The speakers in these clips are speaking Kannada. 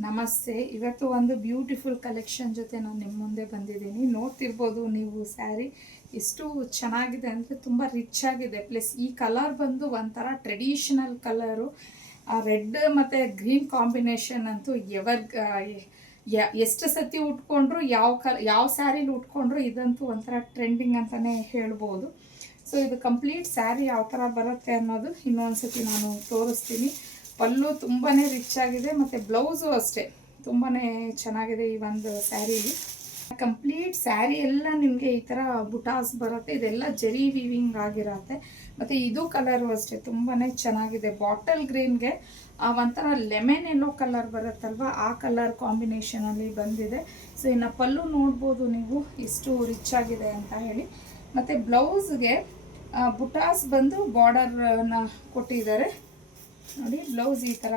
ನಮಸ್ತೆ. ಇವತ್ತು ಒಂದು ಬ್ಯೂಟಿಫುಲ್ ಕಲೆಕ್ಷನ್ ಜೊತೆ ನಾನು ನಿಮ್ಮ ಮುಂದೆ ಬಂದಿದ್ದೀನಿ. ನೋಡ್ತಿರ್ಬೋದು ನೀವು ಸ್ಯಾರಿ ಎಷ್ಟು ಚೆನ್ನಾಗಿದೆ ಅಂದರೆ ತುಂಬ ರಿಚ್ ಆಗಿದೆ. ಪ್ಲಸ್ ಈ ಕಲರ್ ಬಂದು ಒಂಥರ ಟ್ರೆಡಿಷನಲ್ ಕಲರು. ರೆಡ್ ಮತ್ತು ಗ್ರೀನ್ ಕಾಂಬಿನೇಷನ್ ಅಂತೂ ಎಷ್ಟು ಸತಿ ಉಟ್ಕೊಂಡ್ರು ಯಾವ ಸ್ಯಾರಿಲಿ ಉಟ್ಕೊಂಡ್ರು ಇದಂತೂ ಒಂಥರ ಟ್ರೆಂಡಿಂಗ್ ಅಂತಲೇ ಹೇಳ್ಬೋದು. ಸೊ ಇದು ಕಂಪ್ಲೀಟ್ ಸ್ಯಾರಿ ಯಾವ ಥರ ಬರುತ್ತೆ ಅನ್ನೋದು ಇನ್ನೊಂದು ಸತಿ ನಾನು ತೋರಿಸ್ತೀನಿ. ಪಲ್ಲು ತುಂಬಾ ರಿಚ್ ಆಗಿದೆ ಮತ್ತು ಬ್ಲೌಸು ಅಷ್ಟೇ ತುಂಬಾ ಚೆನ್ನಾಗಿದೆ. ಈ ಒಂದು ಸ್ಯಾರಿಲಿ ಕಂಪ್ಲೀಟ್ ಸ್ಯಾರಿ ಎಲ್ಲ ನಿಮಗೆ ಈ ಥರ ಬುಟಾಸ್ ಬರುತ್ತೆ. ಇದೆಲ್ಲ ಜರಿ ವೀವಿಂಗ್ ಆಗಿರುತ್ತೆ. ಮತ್ತು ಇದು ಕಲರು ಅಷ್ಟೇ ತುಂಬಾ ಚೆನ್ನಾಗಿದೆ. ಬಾಟಲ್ ಗ್ರೀನ್ಗೆ ಒಂಥರ ಲೆಮನ್ ಎಲ್ಲೋ ಕಲರ್ ಬರುತ್ತಲ್ವ, ಆ ಕಲರ್ ಕಾಂಬಿನೇಷನಲ್ಲಿ ಬಂದಿದೆ. ಸೊ ಇನ್ನು ಪಲ್ಲು ನೋಡ್ಬೋದು ನೀವು ಎಷ್ಟು ರಿಚ್ ಆಗಿದೆ ಅಂತ ಹೇಳಿ. ಮತ್ತು ಬ್ಲೌಸ್ಗೆ ಬುಟಾಸ್ ಬಂದು ಬಾರ್ಡರ್ನ ಕೊಟ್ಟಿದ್ದಾರೆ ನೋಡಿ. ಬ್ಲೌಸ್ ಈ ಥರ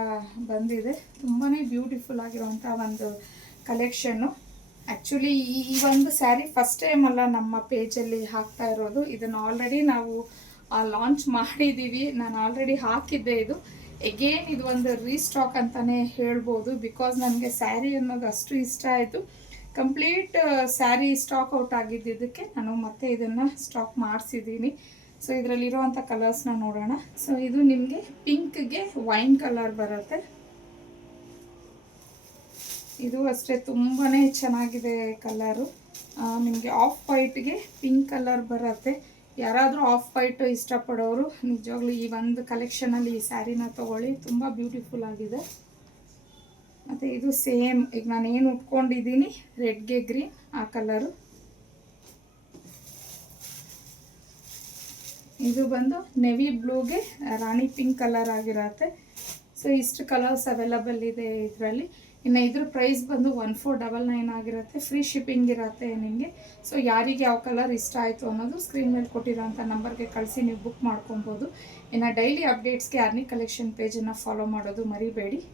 ಬಂದಿದೆ. ತುಂಬಾ ಬ್ಯೂಟಿಫುಲ್ ಆಗಿರುವಂಥ ಒಂದು ಕಲೆಕ್ಷನ್ನು. ಆ್ಯಕ್ಚುಲಿ ಈ ಒಂದು ಸ್ಯಾರಿ ಫಸ್ಟ್ ಟೈಮ್ ಅಲ್ಲ ನಮ್ಮ ಪೇಜಲ್ಲಿ ಹಾಕ್ತಾ ಇರೋದು. ಇದನ್ನು ಆಲ್ರೆಡಿ ನಾವು ಲಾಂಚ್ ಮಾಡಿದ್ದೀವಿ. ನಾನು ಆಲ್ರೆಡಿ ಹಾಕಿದ್ದೆ. ಇದು ಎಗೇನ್ ಇದು ಒಂದು ರೀಸ್ಟಾಕ್ ಅಂತಲೇ ಹೇಳ್ಬೋದು. ಬಿಕಾಸ್ ನನಗೆ ಸ್ಯಾರಿ ಅನ್ನೋದು ಅಷ್ಟು ಇಷ್ಟ ಆಯಿತು. ಕಂಪ್ಲೀಟ್ ಸ್ಯಾರಿ ಸ್ಟಾಕ್ ಔಟ್ ಆಗಿದ್ದಕ್ಕೆ ನಾನು ಮತ್ತೆ ಇದನ್ನು ಸ್ಟಾಕ್ ಮಾಡಿಸಿದ್ದೀನಿ. ಸೊ ಇದರಲ್ಲಿರುವಂಥ ಕಲರ್ಸ್ನ ನೋಡೋಣ. ಸೊ ಇದು ನಿಮಗೆ ಪಿಂಕ್ಗೆ ವೈನ್ ಕಲರ್ ಬರುತ್ತೆ. ಇದು ಅಷ್ಟೇ ತುಂಬಾ ಚೆನ್ನಾಗಿದೆ ಕಲರು. ನಿಮಗೆ ಆಫ್ ವೈಟ್ಗೆ ಪಿಂಕ್ ಕಲರ್ ಬರುತ್ತೆ. ಯಾರಾದರೂ ಆಫ್ ವೈಟ್ ಇಷ್ಟಪಡೋರು ನಿಜವಾಗ್ಲೂ ಈ ಒಂದು ಕಲೆಕ್ಷನಲ್ಲಿ ಈ ಸ್ಯಾರಿನ ತೊಗೊಳ್ಳಿ. ತುಂಬ ಬ್ಯೂಟಿಫುಲ್ ಆಗಿದೆ. ಮತ್ತು ಇದು ಸೇಮ್ ಈಗ ನಾನು ಏನು ಉಟ್ಕೊಂಡಿದ್ದೀನಿ ರೆಡ್ಗೆ ಗ್ರೀನ್ ಆ ಕಲರು. ಇದು ಬಂದು ನೆವಿ ಬ್ಲೂಗೆ ರಾಣಿ ಪಿಂಕ್ ಕಲರ್ ಆಗಿರುತ್ತೆ. ಸೊ ಇಷ್ಟು ಕಲರ್ಸ್ ಅವೈಲಬಲ್ ಇದೆ ಇದರಲ್ಲಿ. ಇನ್ನು ಇದ್ರ ಪ್ರೈಸ್ ಬಂದು 1499 ಆಗಿರುತ್ತೆ. ಫ್ರೀ ಶಿಪ್ಪಿಂಗ್ ಇರುತ್ತೆ ನಿಮಗೆ. ಸೊ ಯಾರಿಗೆ ಯಾವ ಕಲರ್ ಇಷ್ಟ ಆಯಿತು ಅನ್ನೋದು ಸ್ಕ್ರೀನ್ ಮೇಲೆ ಕೊಟ್ಟಿರೋಂಥ ನಂಬರ್ಗೆ ಕಳಿಸಿ ನೀವು ಬುಕ್ ಮಾಡ್ಕೊಬೋದು. ಇನ್ನು ಡೈಲಿ ಅಪ್ಡೇಟ್ಸ್ಗೆ ಆರ್ನಿ ಕಲೆಕ್ಷನ್ ಪೇಜನ್ನು ಫಾಲೋ ಮಾಡೋದು ಮರಿಬೇಡಿ.